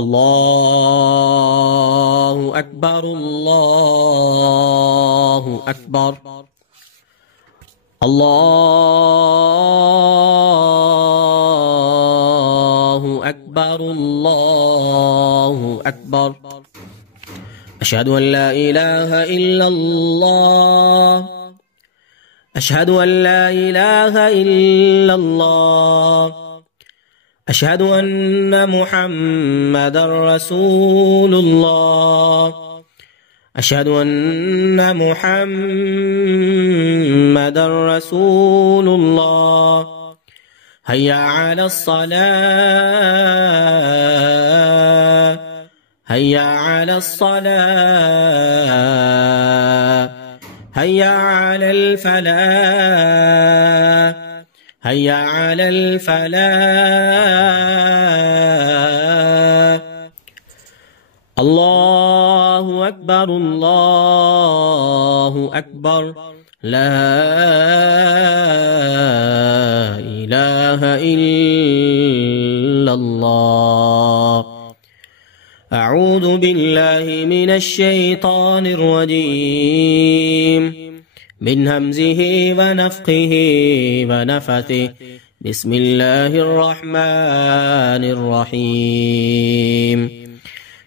الله أكبر الله أكبر الله أكبر الله أكبر. أشهد أن لا إله إلا الله أشهد أن لا إله إلا الله أشهد أن محمدا رسول الله أشهد أن محمدا رسول الله. هيا على الصلاة هيا على الصلاة هيا على الفلاح هيا على الفلاح. الله أكبر الله أكبر. لا إله إلا الله. أعوذ بالله من الشيطان الرجيم من همزه ونفخه ونفثه. بسم الله الرحمن الرحيم.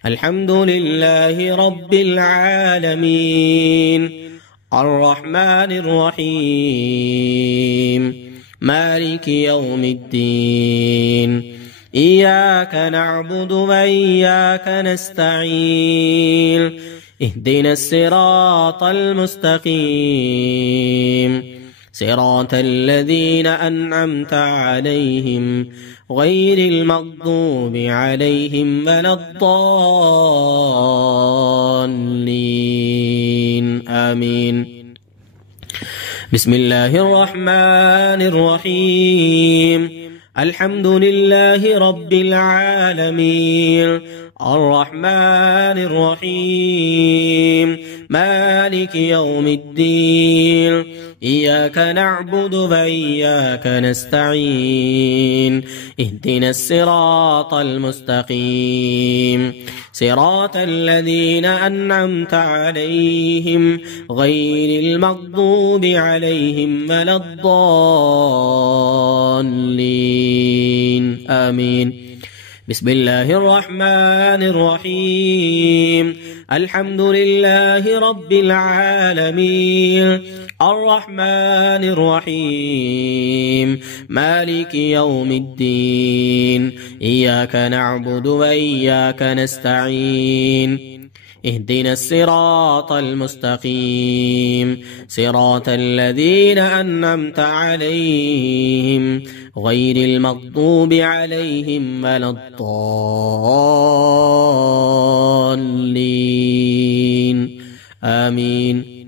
الحمد لله رب العالمين الرحمن الرحيم مالك يوم الدين. إياك نعبد وإياك نستعين. اهدنا الصراط المستقيم صراط الذين أنعمت عليهم غير المغضوب عليهم ولا الضالين. آمين. بسم الله الرحمن الرحيم. الحمد لله رب العالمين الرحمن الرحيم مالك يوم الدين. إياك نعبد وإياك نستعين. اهدنا الصراط المستقيم صراط الذين أنعمت عليهم غير المغضوب عليهم ولا الضالين. آمين. بسم الله الرحمن الرحيم. الحمد لله رب العالمين الرحمن الرحيم مالك يوم الدين. إياك نعبد وإياك نستعين. اهدنا الصراط المستقيم صراط الذين أنعمت عليهم غير المغضوب عليهم ولا الضالين. آمين.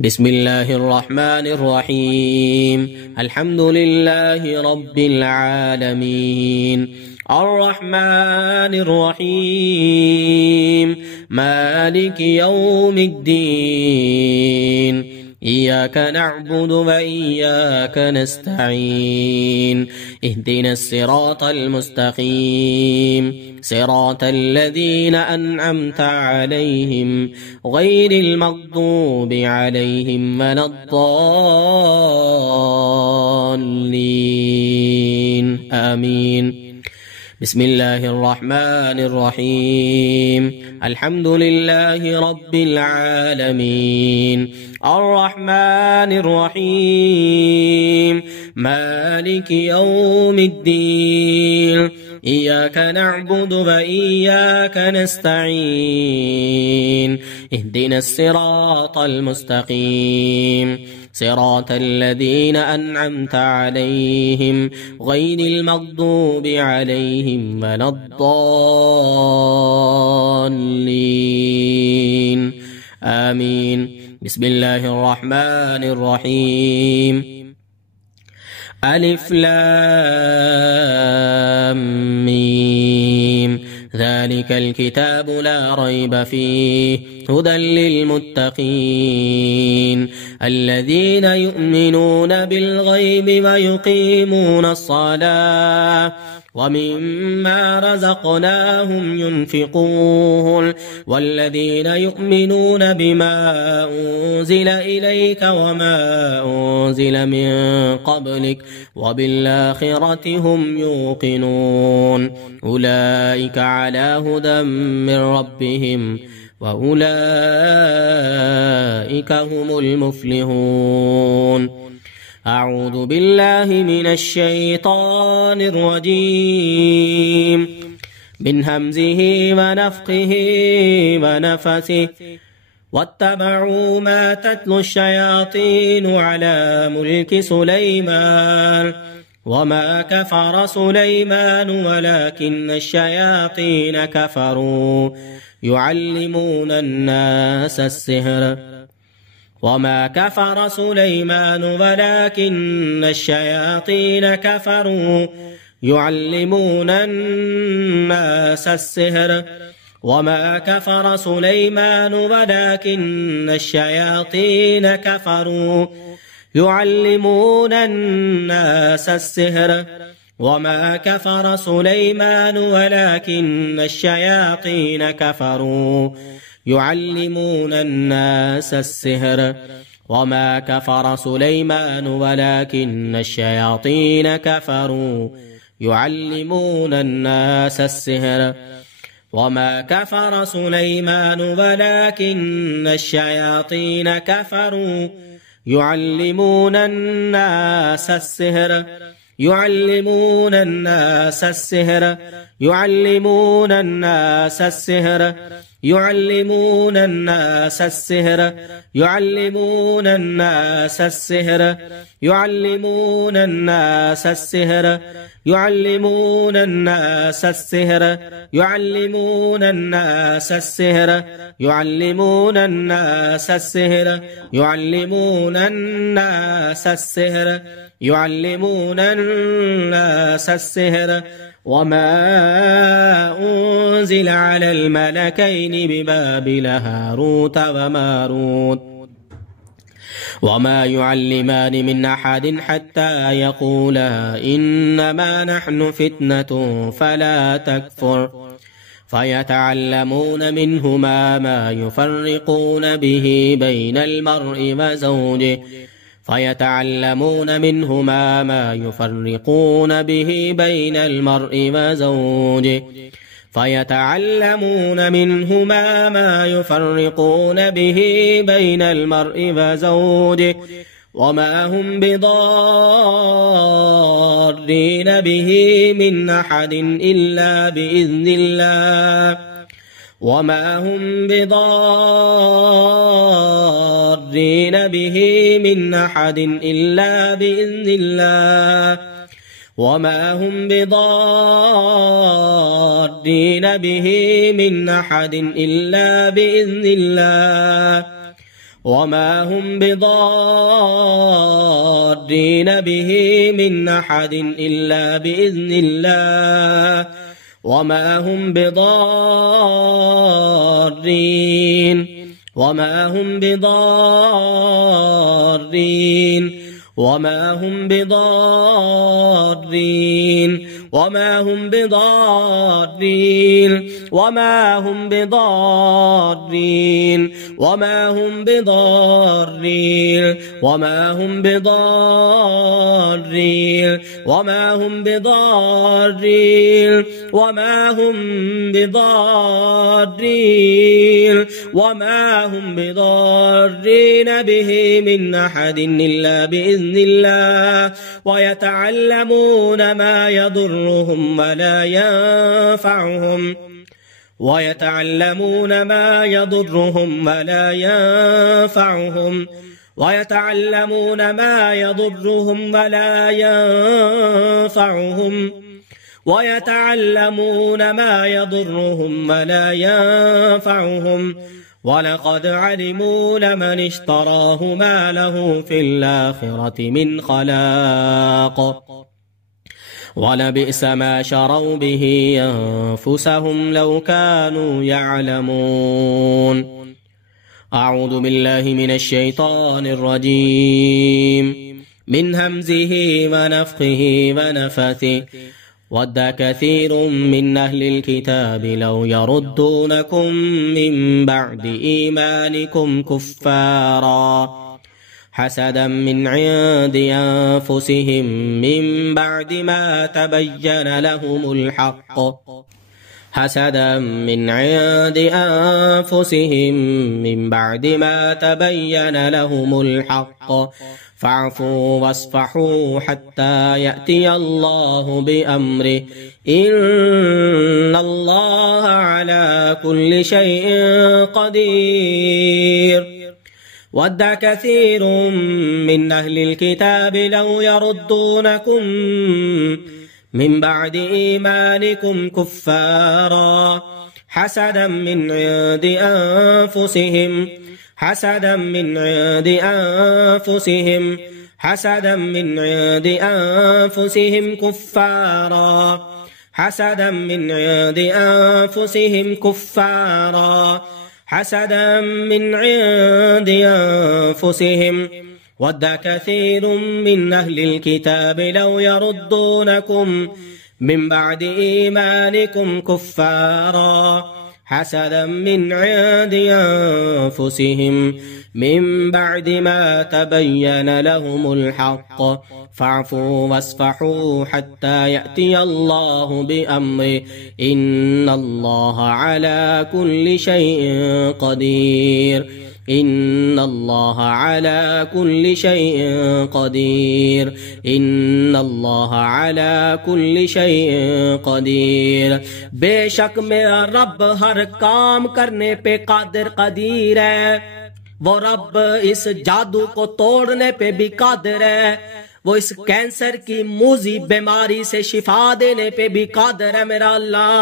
بسم الله الرحمن الرحيم. الحمد لله رب العالمين الرحمن الرحيم مالك يوم الدين. إياك نعبد وإياك نستعين. اهدنا الصراط المستقيم صراط الذين أنعمت عليهم غير المغضوب عليهم ولا الضالين. آمين. بسم الله الرحمن الرحيم. الحمد لله رب العالمين الرحمن الرحيم مالك يوم الدين. إياك نعبد وإياك نستعين. اهدنا الصراط المستقيم صراط الذين أنعمت عليهم غير المغضوب عليهم ولا الضالين. آمين. بسم الله الرحمن الرحيم. ألف لام ميم ذلك الكتاب لا ريب فيه هدى للمتقين الذين يؤمنون بالغيب ويقيمون الصلاة ومما رزقناهم ينفقون والذين يؤمنون بما أنزل إليك وما أنزل من قبلك وبالآخرة هم يوقنون أولئك على هدى من ربهم وأولئك هم المفلحون. أعوذ بالله من الشيطان الرجيم من همزه ونفخه ونفثه واتبعوا ما تتلو الشياطين على ملك سليمان وما كفر سليمان ولكن الشياطين كفروا يعلمون الناس السحر وما كفر سليمان ولكن الشياطين كفروا يعلمون الناس السحر وما كفر سليمان ولكن الشياطين كفروا يعلمون الناس السحر وما كفر سليمان ولكن الشياطين كفروا يعلمون الناس السحر وما كفر سليمان ولكن الشياطين كفروا يعلمون الناس السحر وما كفر سليمان ولكن الشياطين كفروا يعلمون الناس السحر يعلمون الناس السحر يعلمون الناس السحر يعلمون الناس السحر يعلمون الناس السحر يعلمون الناس السحر يعلمون الناس السحر يعلمون الناس السحر يعلمون الناس السحر يعلمون الناس السحر يعلمون الناس السحر وما أنزل على الملكين ببابل هاروت وماروت وما يعلمان من أحد حتى يقولا إنما نحن فتنة فلا تكفر فيتعلمون منهما ما يفرقون به بين المرء وزوجه فيتعلمون منهما ما يفرقون به بين المرء وزوجه فيتعلمون منهما ما يفرقون به بين المرء وزوجه وما هم بضارين به من أحد إلا بإذن الله وما هم بضارين به من أحد إلا بإذن الله وما هم بضارين به من أحد إلا بإذن الله وما هم بضارين به من أحد إلا بإذن الله وما هم بضارين وما هم بضارين وما هم بضارين وما هم بضارين وما هم بضارين وما هم بضارين وما هم بضارين وما هم بضارين وما هم بضارين وما هم بضارين به من أحد إلا بإذن الله ويتعلمون ما يضرهم ولا ينفعهم ويتعلمون ما يضرهم ولا ينفعهم ويتعلمون ما يضرهم ولا ينفعهم ويتعلمون ما يضرهم ولا ينفعهم ولقد علموا لمن اشتراه ما له في الآخرة من خلاق ولبئس ما شروا به أنفسهم لو كانوا يعلمون. أعوذ بالله من الشيطان الرجيم من همزه ونفخه ونفثه ود كثير من أهل الكتاب لو يردونكم من بعد إيمانكم كفارا حسدا من عند أنفسهم من بعد ما تبين لهم الحق حسدا من عند أنفسهم من بعد ما تبين لهم الحق فاعفوا واصفحوا حتى يأتي الله بأمره إن الله على كل شيء قدير ود كثير من أهل الكتاب لو يردونكم من بعد إيمانكم كفارا حسدا من عند أنفسهم حسدا من عند أنفسهم حسدا من عند أنفسهم كفارا حسدا من عند أنفسهم كفارا حسدا من عند أنفسهم ود كثير من أهل الكتاب لو يردونكم من بعد إيمانكم كفارا حسدا من عند أنفسهم من بعد ما تبين لهم الحق فاعفوا واصفحوا حتى يأتي الله بأمره إن الله على كل شيء قدير إن الله على كل شيء قدير إن الله على كل شيء قدير बेशक मेरा रब हर काम करने पे कादिर कदीर है वो रब इस जादू को तोड़ने पे भी कादिर है वो इस कैंसर की मूजी बीमारी से शिफा देने पे भी कादिर है मेरा अल्लाह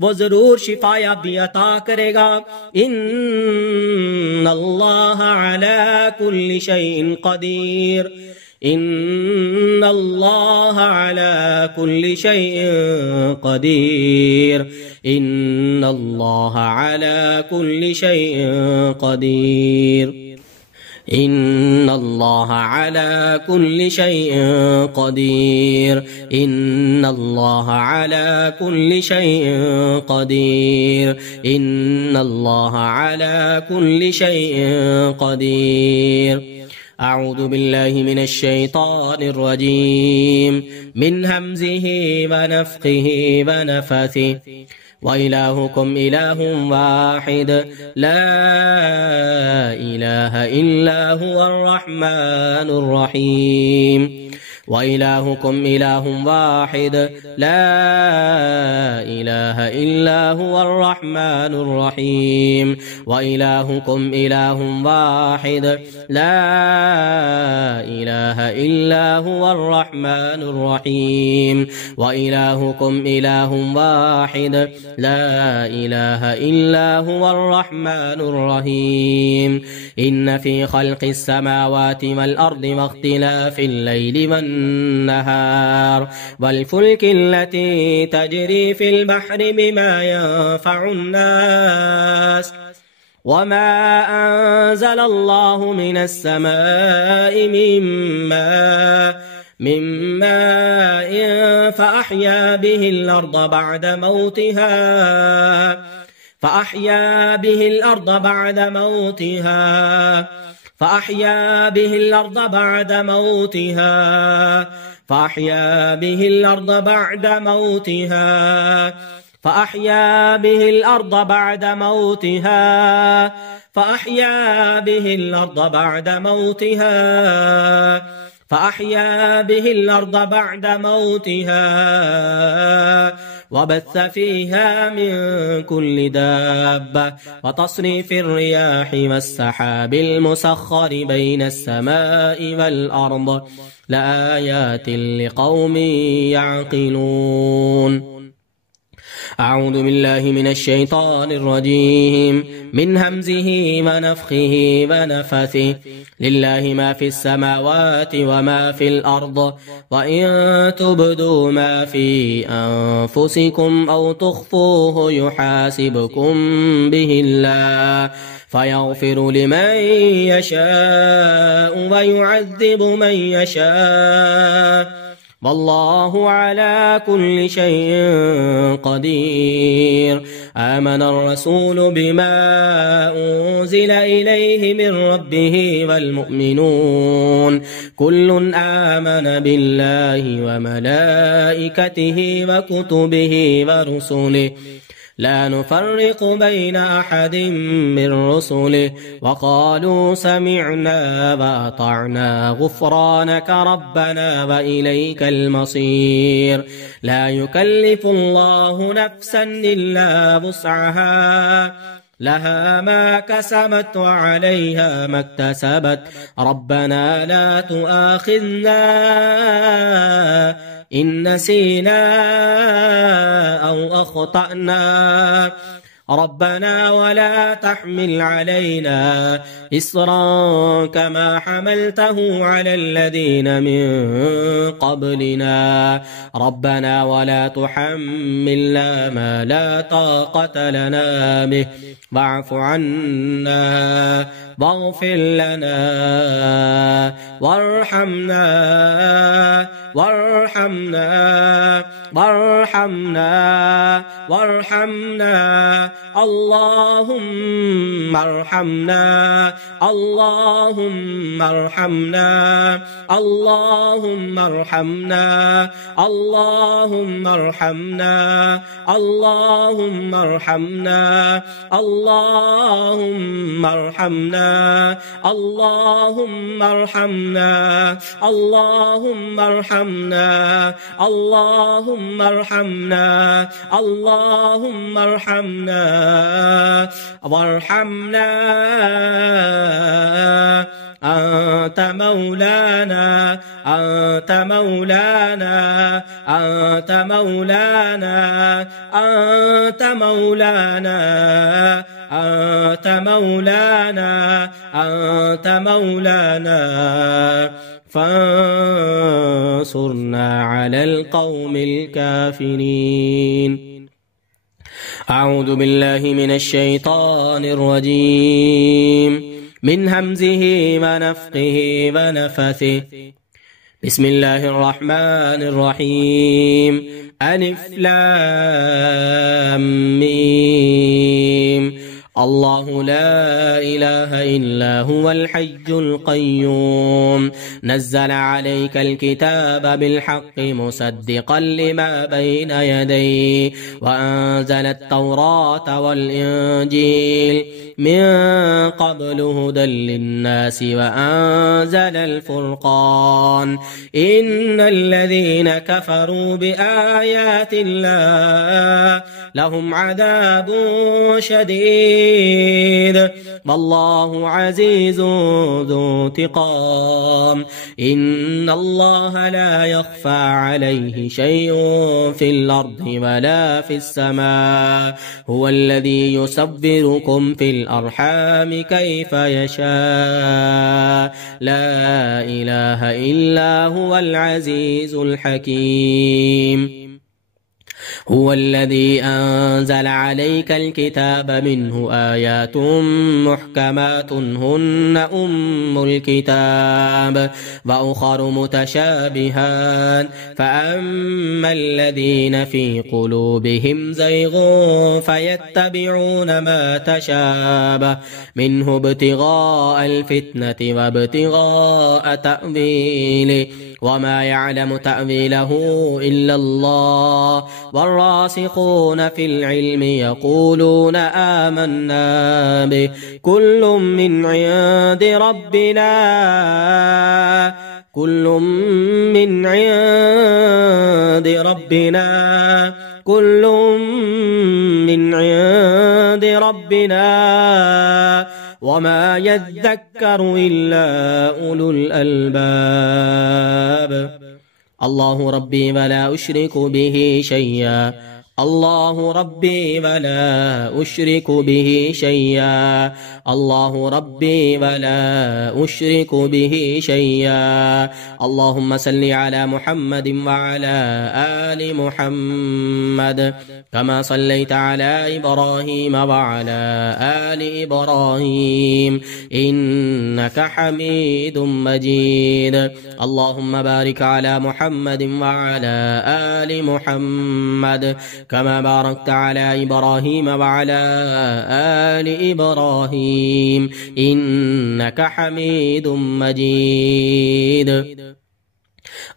वो जरूर शिफाया भी अता करेगा इन्नल्लाह अला कुल्ली शैइन कदीर इन्नल्लाह अला कुल्ली शैइन कदीर इन्नल्लाह अला कुल्ली शैइन कदीर إن الله على كل شيء قدير إن الله على كل شيء قدير إن الله على كل شيء قدير أعوذ بالله من الشيطان الرجيم من همزه ونفخه ونفثه وإلهكم إله واحد لا إله إلا هو الرحمن الرحيم وإلهكم إله واحد لا إله إلا هو الرحمن الرحيم وإلهكم إله واحد لا إله إلا هو الرحمن الرحيم وإلهكم إله واحد لا إله إلا هو الرحمن الرحيم إن في خلق السماوات والأرض واختلاف الليل والنهار والفلك التي تجري في البحر بما ينفع الناس وما أنزل الله من السماء من ماء فأحيا به الأرض بعد موتها فأحيا به الأرض بعد موتها فأحيا به الأرض بعد موتها فأحيا به الأرض بعد موتها فأحيا به الأرض بعد موتها فأحيا به الأرض بعد موتها فأحيا به الأرض بعد موتها وبث فيها من كل دابة وتصريف الرياح والسحاب المسخر بين السماء والأرض لآيات لقوم يعقلون أعوذ بالله من الشيطان الرجيم من همزه ونفخه ونفثه لله ما في السماوات وما في الأرض وإن تبدوا ما في أنفسكم أو تخفوه يحاسبكم به الله فيغفر لمن يشاء ويعذب من يشاء والله على كل شيء قدير. آمن الرسول بما أنزل إليه من ربه والمؤمنون كل آمن بالله وملائكته وكتبه ورسله لا نفرق بين أحد من رسله وقالوا سمعنا وأطعنا غفرانك ربنا وإليك المصير. لا يكلف الله نفسا إلا وسعها لها ما كسبت وعليها ما اكتسبت ربنا لا تؤاخذنا إن نسينا أو أخطأنا ربنا ولا تحمل علينا إصرا كما حملته على الذين من قبلنا ربنا ولا تحملنا ما لا طاقة لنا به واعف عنا واغفر لنا وارحمنا اللهم ارحمنا اللهم ارحمنا اللهم ارحمنا اللهم ارحمنا اللهم ارحمنا اللهم ارحمنا اللهم ارحمنا اللهم ارحمنا اللهم ارحمنا اللهم ارحمنا وارحمنا أنت مولانا أنت مولانا أنت مولانا أنت مولانا أنت مولانا أنت مولانا فانصرنا على القوم الكافرين. أعوذ بالله من الشيطان الرجيم من همزه ونفخه ونفثه. بسم الله الرحمن الرحيم. ألف لام ميم. الله لا إله إلا هو الحي القيوم نزل عليك الكتاب بالحق مصدقا لما بين يديه وأنزل التوراة والإنجيل من قبل هدى للناس وأنزل الفرقان إن الذين كفروا بآيات الله لهم عذاب شديد والله عزيز ذو انتقام. إن الله لا يخفى عليه شيء في الأرض ولا في السماء هو الذي يصوركم في الأرحام كيف يشاء لا إله إلا هو العزيز الحكيم. هو الذي أنزل عليك الكتاب منه آيات محكمات هن أم الكتاب وأخر متشابهات فأما الذين في قلوبهم زيغ فيتبعون ما تشابه منه ابتغاء الفتنة وابتغاء تأويله وما يعلم تأويله إلا الله والراسخون في العلم يقولون آمنا به كل من عند ربنا كل من عند ربنا كل من عند ربنا وما يذكر إلا أولو الألباب. الله ربي ولا أشرك به شيئا الله ربي ولا أشرك به شيئا الله ربي ولا أشرك به شيئا اللهم صل على محمد وعلى آل محمد كما صليت على إبراهيم وعلى آل إبراهيم إنك حميد مجيد اللهم بارك على محمد وعلى آل محمد كما باركت على إبراهيم وعلى آل إبراهيم إنك حميد مجيد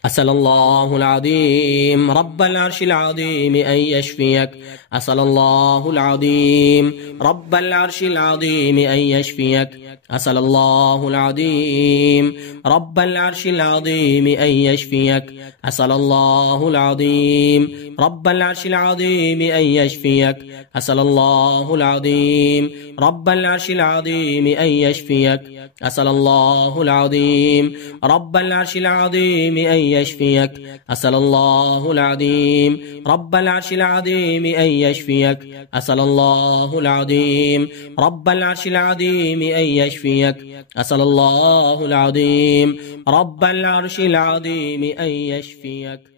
أسأل الله العظيم رب العرش العظيم أن يشفيك أسأل الله العظيم رب العرش العظيم أن يشفيك أسأل الله العظيم رب العرش العظيم أن يشفيك أسأل الله العظيم رب العرش العظيم أن يشفيك أسأل الله العظيم رب العرش العظيم أن يشفيك أسأل الله العظيم رب العرش العظيم أن يشفيك أسأل الله العظيم رب العرش العظيم أن يشفيك أسأل الله العظيم رب العرش العظيم أن يشفيك أسأل الله العظيم رب العرش العظيم أن يشفيك